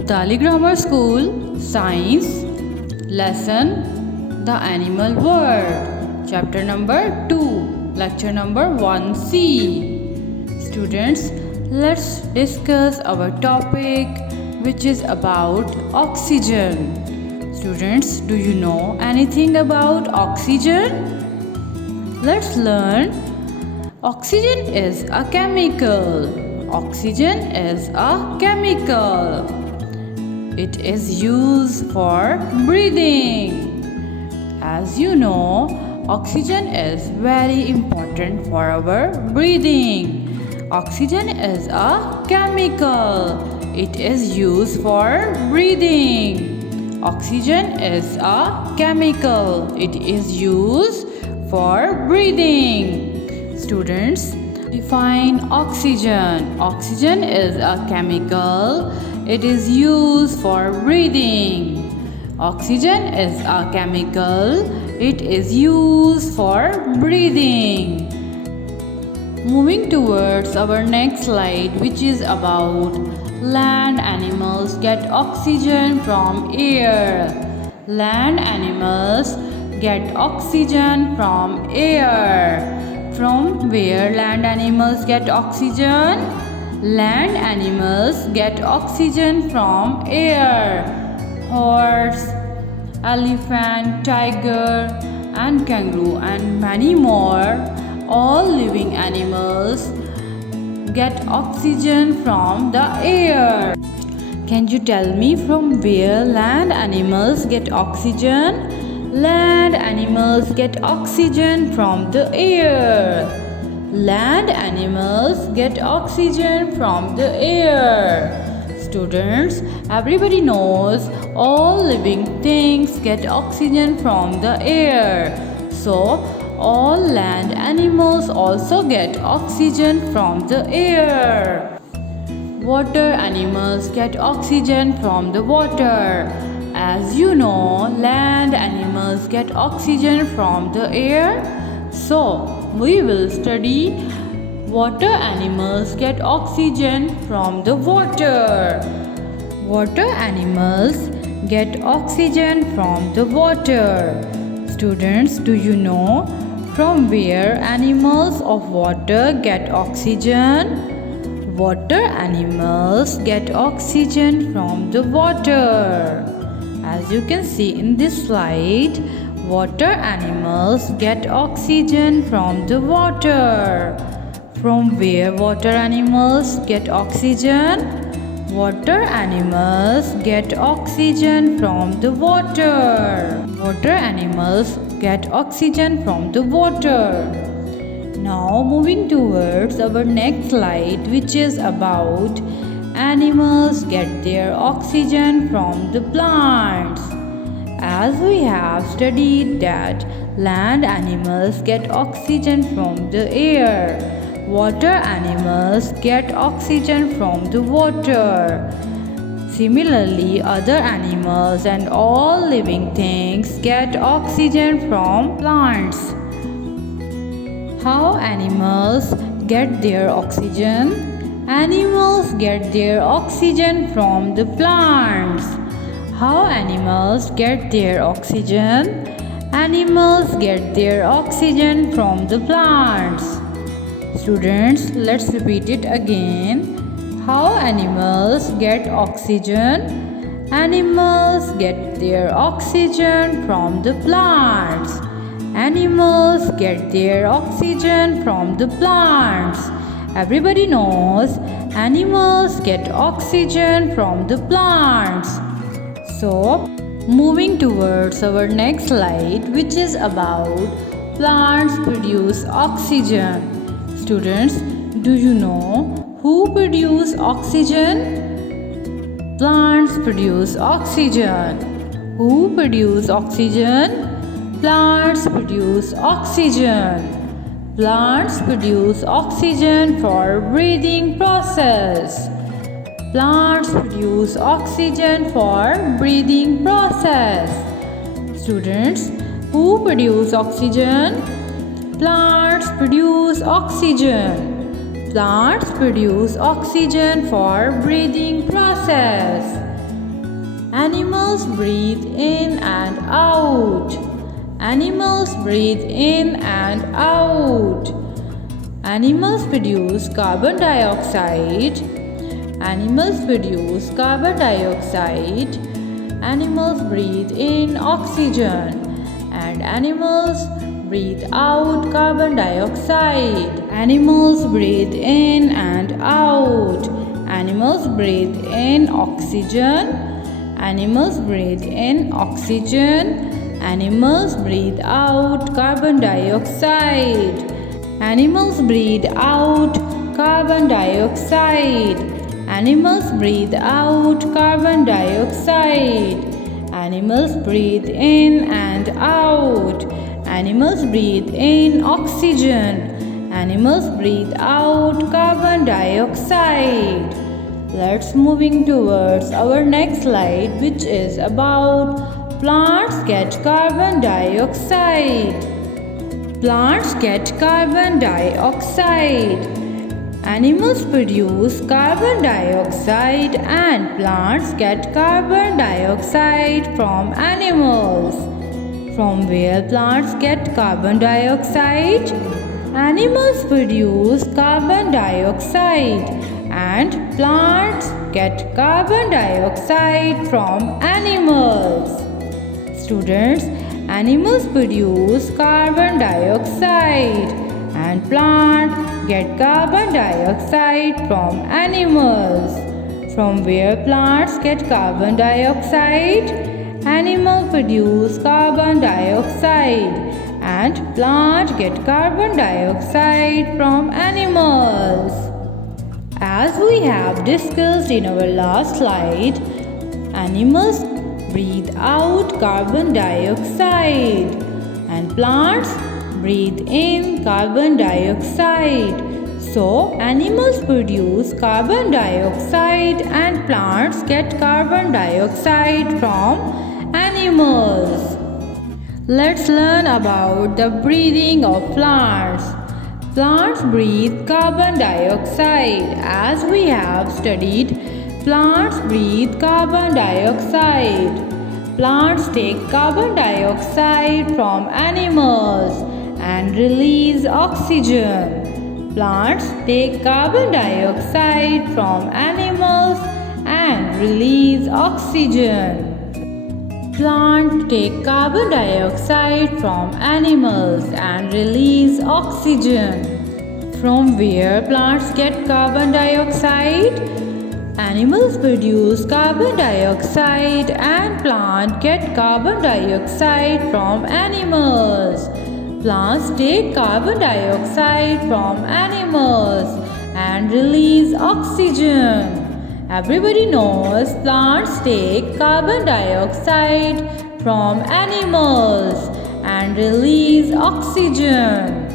Abdali Grammar School Science Lesson The Animal World Chapter number 2 Lecture number 1C. Students, let's discuss our topic, which is about oxygen. Students, do you know anything about oxygen? Let's learn. Oxygen is a chemical. Oxygen is a chemical. It is used for breathing. As you know, oxygen is very important for our breathing. Oxygen is a chemical. It is used for breathing. Oxygen is a chemical. It is used for breathing. Students, define oxygen. Oxygen is a chemical. It is used for breathing. Oxygen is a chemical. It is used for breathing. Moving towards our next slide, which is about land animals get oxygen from air. Land animals get oxygen from air. From where land animals get oxygen? Land animals get oxygen from air. Horse, elephant, tiger, and kangaroo, and many more, all living animals get oxygen from the air. Can you tell me from where land animals get oxygen? Land animals get oxygen from the air. Land animals get oxygen from the air. Students, everybody knows all living things get oxygen from the air. So, all land animals also get oxygen from the air. Water animals get oxygen from the water. As you know, land animals get oxygen from the air. So, we will study water animals get oxygen from the water. Water animals get oxygen from the water. Students, do you know from where animals of water get oxygen? Water animals get oxygen from the water. As you can see in this slide, water animals get oxygen from the water. From where water animals get oxygen? Water animals get oxygen from the water. Water animals get oxygen from the water. Now moving towards our next slide, which is about animals get their oxygen from the plants. As we have studied that land animals get oxygen from the air, water animals get oxygen from the water. Similarly, other animals and all living things get oxygen from plants. How animals get their oxygen? Animals get their oxygen from the plants. How animals get their oxygen? Animals get their oxygen from the plants. Students, let's repeat it again. How animals get oxygen? Animals get their oxygen from the plants. Animals get their oxygen from the plants. Everybody knows animals get oxygen from the plants. So, moving towards our next slide, which is about plants produce oxygen. Students, do you know who produce oxygen? Plants produce oxygen. Who produce oxygen? Plants produce oxygen. Plants produce oxygen for breathing process. Plants produce oxygen for breathing process. Students, who produce oxygen? Plants produce oxygen. Plants produce oxygen for breathing process. Animals breathe in and out. Animals breathe in and out. Animals produce carbon dioxide. Animals produce carbon dioxide. Animals breathe in oxygen. And animals breathe out carbon dioxide. Animals breathe in and out. Animals breathe in oxygen. Animals breathe in oxygen. Animals breathe out carbon dioxide. Animals breathe out carbon dioxide. Animals breathe out carbon dioxide. Animals breathe in and out. Animals breathe in oxygen. Animals breathe out carbon dioxide. Let's moving towards our next slide, which is about plants get carbon dioxide. Plants get carbon dioxide. Animals produce carbon dioxide and plants get carbon dioxide from animals. From where plants get carbon dioxide? Animals produce carbon dioxide and plants get carbon dioxide from animals. Students, animals produce carbon dioxide and plants get carbon dioxide from animals. From where plants get carbon dioxide? Animals produce carbon dioxide and plants get carbon dioxide from animals. As we have discussed in our last slide, animals breathe out carbon dioxide and plants breathe in carbon dioxide. So, animals produce carbon dioxide and plants get carbon dioxide from animals. Let's learn about the breathing of plants. Plants breathe carbon dioxide. As we have studied, plants breathe carbon dioxide. Plants take carbon dioxide from animals and release oxygen. Plants take carbon dioxide from animals and release oxygen. Plants take carbon dioxide from animals and release oxygen. From where plants get carbon dioxide? Animals produce carbon dioxide and plants get carbon dioxide from animals. Plants take carbon dioxide from animals and release oxygen. Everybody knows plants take carbon dioxide from animals and release oxygen.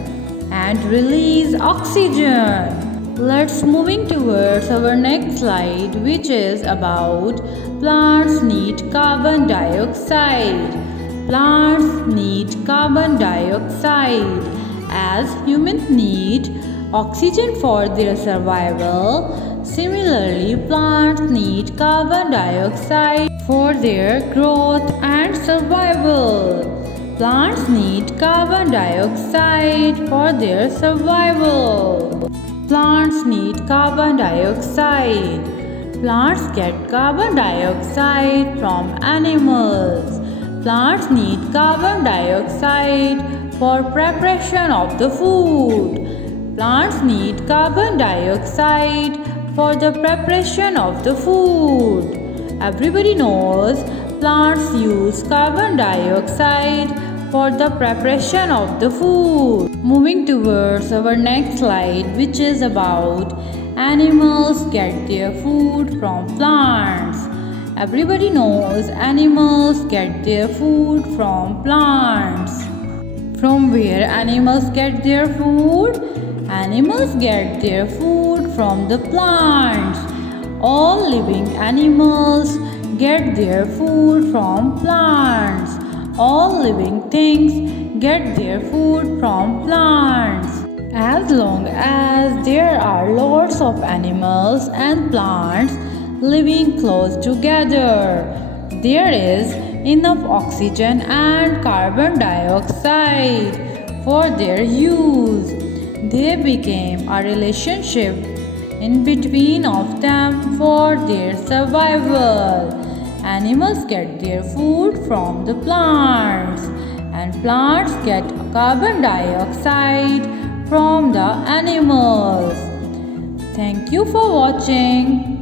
Let's moving towards our next slide, which is about plants need carbon dioxide. Plants need carbon dioxide as humans need oxygen for their survival. Similarly, plants need carbon dioxide for their growth and survival. Plants need carbon dioxide for their survival. Plants need carbon dioxide. Plants get carbon dioxide from animals. Plants need carbon dioxide for preparation of the food. Plants need carbon dioxide for the preparation of the food. Everybody knows plants use carbon dioxide for the preparation of the food. Moving towards our next slide, which is about animals get their food from plants. Everybody knows animals get their food from plants. From where animals get their food? Animals get their food from the plants. All living animals get their food from plants. All living things get their food from plants. As long as there are lots of animals and plants living close together, there is enough oxygen and carbon dioxide for their use. They became a relationship in between of them for their survival. Animals get their food from the plants, and plants get carbon dioxide from the animals. Thank you for watching.